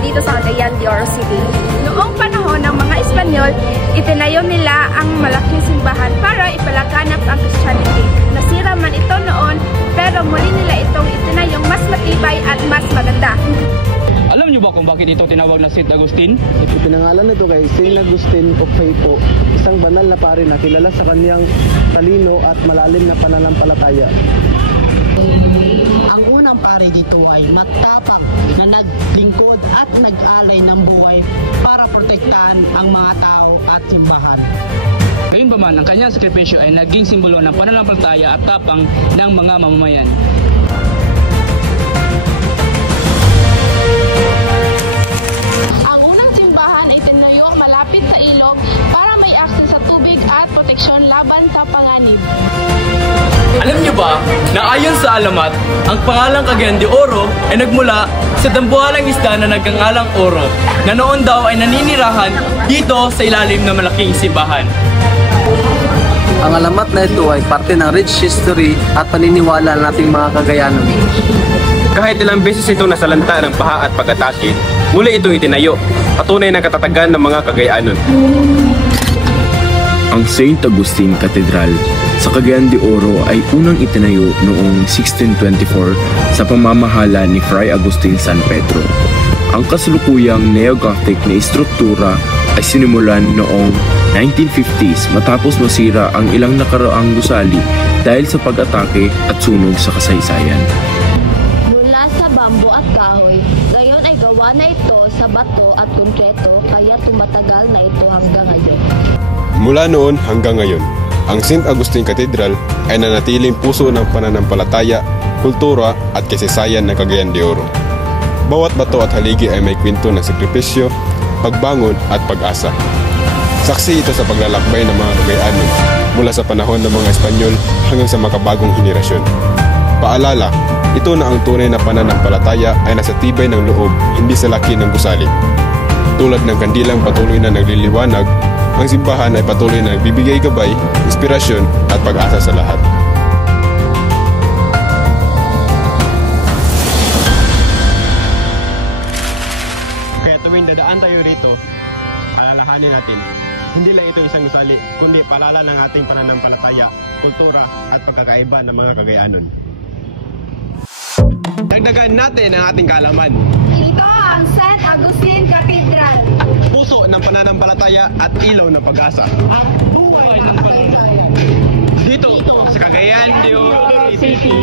dito sa Cagayan de Oro City. Noong panahon ng mga Espanyol, itinayo nila ang malaking simbahan para ipalaganap ang Christianity. Nasira man ito noon, pero muli nila itong itinayong mas matibay at mas maganda. Alam niyo ba kung bakit ito tinawag na St. Agustin? Pinangalan nito kay St. Agustin of Hippo, isang banal na pari na kilala sa kanyang talino at malalim na pananampalataya. Ang unang pari dito ay matapang na naglingkod at nag-alay ng buhay para protektahan ang mga tao at simbahan. Gayun ba man, ang kanyang sakripisyo ay naging simbolo ng pananampalataya at tapang ng mga mamamayan. Ang unang simbahan ay tinayo malapit sa ilog para may akses sa tubig at proteksyon laban sa panganib. Alam niyo ba na ayon sa alamat, ang pangalang Cagayan de Oro ay nagmula sa dambuhalang isda na nagngangalang Oro na noon daw ay naninirahan dito sa ilalim ng malaking simbahan. Ang alamat na ito ay parte ng rich history at paniniwala ng ating mga Cagayanon. Kahit ilang beses itong nasalanta ng baha at pag-atake, muli itong itinayo, patunay ng katatagan ng mga Cagayanon. Ang St. Agustin Cathedral sa Cagayan de Oro ay unang itinayo noong 1624 sa pamamahala ni Fray Agustin San Pedro. Ang kasalukuyang neo-Gothic na istruktura ay sinimulan noong 1950s matapos masira ang ilang nakaraang gusali dahil sa pag-atake at sunog sa kasaysayan. Mula sa bambo at kahoy, ngayon ay gawa na ito sa bato at konkreto kaya tumatagal na ito hanggang ngayon. Mula noon hanggang ngayon, ang St. Agustin Cathedral ay nanatiling puso ng pananampalataya, kultura at kasaysayan ng Cagayan de Oro. Bawat bato at haligi ay may kwento ng sakripisyo, pagbangon at pag-asa. Saksi ito sa paglalakbay ng mga Cagayanon mula sa panahon ng mga Espanyol hanggang sa makabagong henerasyon. Paalala, ito na ang tunay na pananampalataya ay nasa tibay ng loob, hindi sa laki ng gusali. Tulad ng kandilang patuloy na nagliliwanag, ang simbahan ay patuloy na nagbibigay gabay, inspirasyon at pag-asa sa lahat. Kaya tuwing dadaan tayo rito, alalahanin natin, hindi lang ito isang gusali, kundi paalala ng ating pananampalataya, kultura at pagkakaiba ng mga Cagayanon. Dagdagan natin ang ating kaalaman. Ito ang St. Agustin Cathedral, Puso ng pananampalataya at ilaw ng pag-asa. buhay ng palataya. Dito sa Cagayan de Oro City.